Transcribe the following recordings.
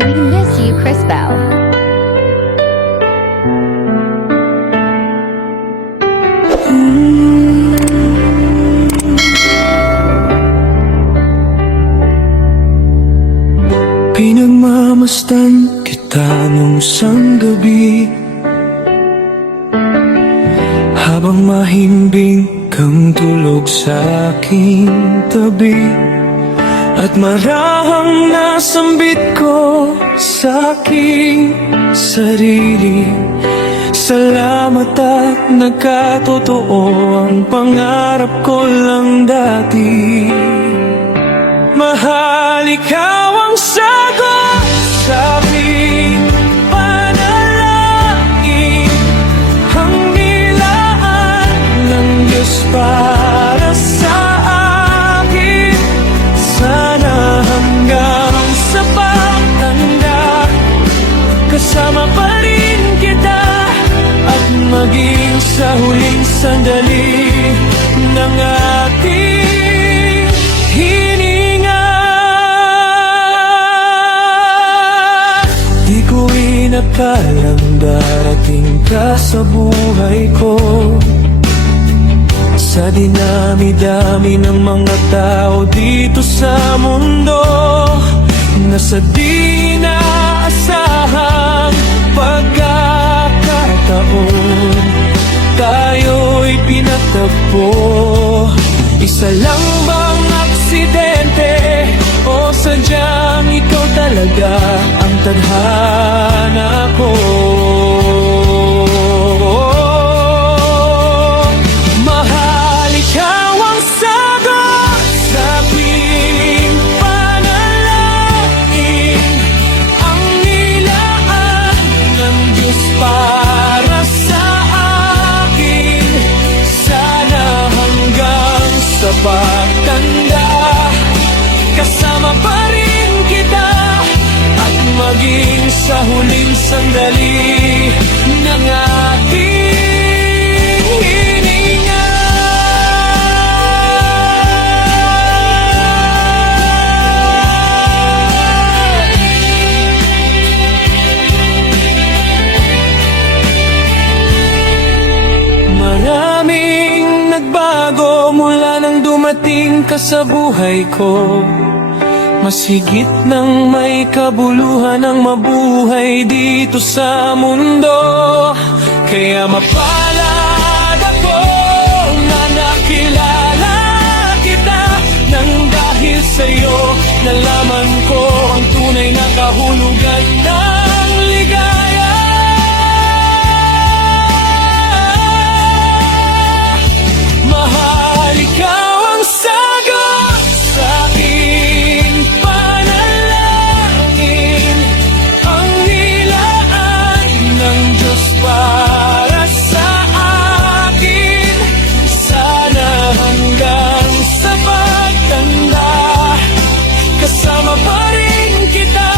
We miss you, Crispell. Pinagmamasdan kita nung isang gabi, habang mahimbing kang tulog sa aking tabi, at marahang nasambit ko sa aking sarili. Salamat at nagkatotoo ang pangarap ko lang dati. Mahal, ikaw ang sagot sa aking panalangin, ang nilaan ng Diyos para sa akin. Sana hanggang sa pagtanda, kasama pa rin kita, at maging sa huling sandali ng ating hininga. Di ko inakalang darating ka sa buhay ko, sa dinami-dami ng mga tao dito sa mundo, na sa di naasahang pagkakataon tayo'y pinatagpo. Isa lang bang aksidente, o sadyang ikaw talaga ang tadhana ko? Mahal, ikaw ang sagot sa aking panalangin, ang nilaan ng Diyos para sa akin. Sana hanggang sa pagtanda, kasama pa rin kita, at maging sa huling sandali ng ating hininga. Maraming nagbago mula nang dumating ka sa buhay ko, mas higit nang may kabuluhan ang mabuhay dito sa mundo. Kaya mapalad ako na nakilala kita, nang dahil sa'yo nalaman ko ang tunay na kahulugan ng ligaya. Mahal, ikaw ang sagot sa aking panalangin, ang nilaan ng Diyos para sa akin. Sana hanggang sa pagtanda, kasama pa rin kita,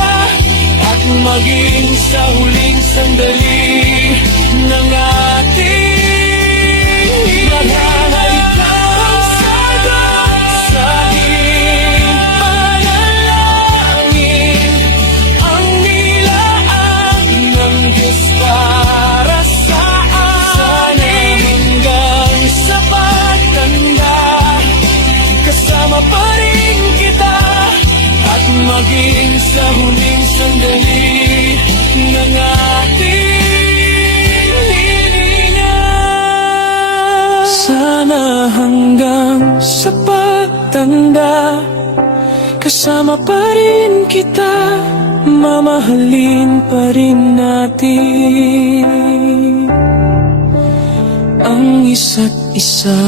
at maging sa huling sandali ng ating mahal. Ikaw ang sagot sa aking panalangin, ang nilaan ng Diyos para sa akin. Hanggang sa pagtanda, kasama pa rin kita, at maging sa huling sandali ng ating hininga. Sana hanggang sa pagtanda, kasama pa rin kita, mamahalin pa rin natin ang isa't isa.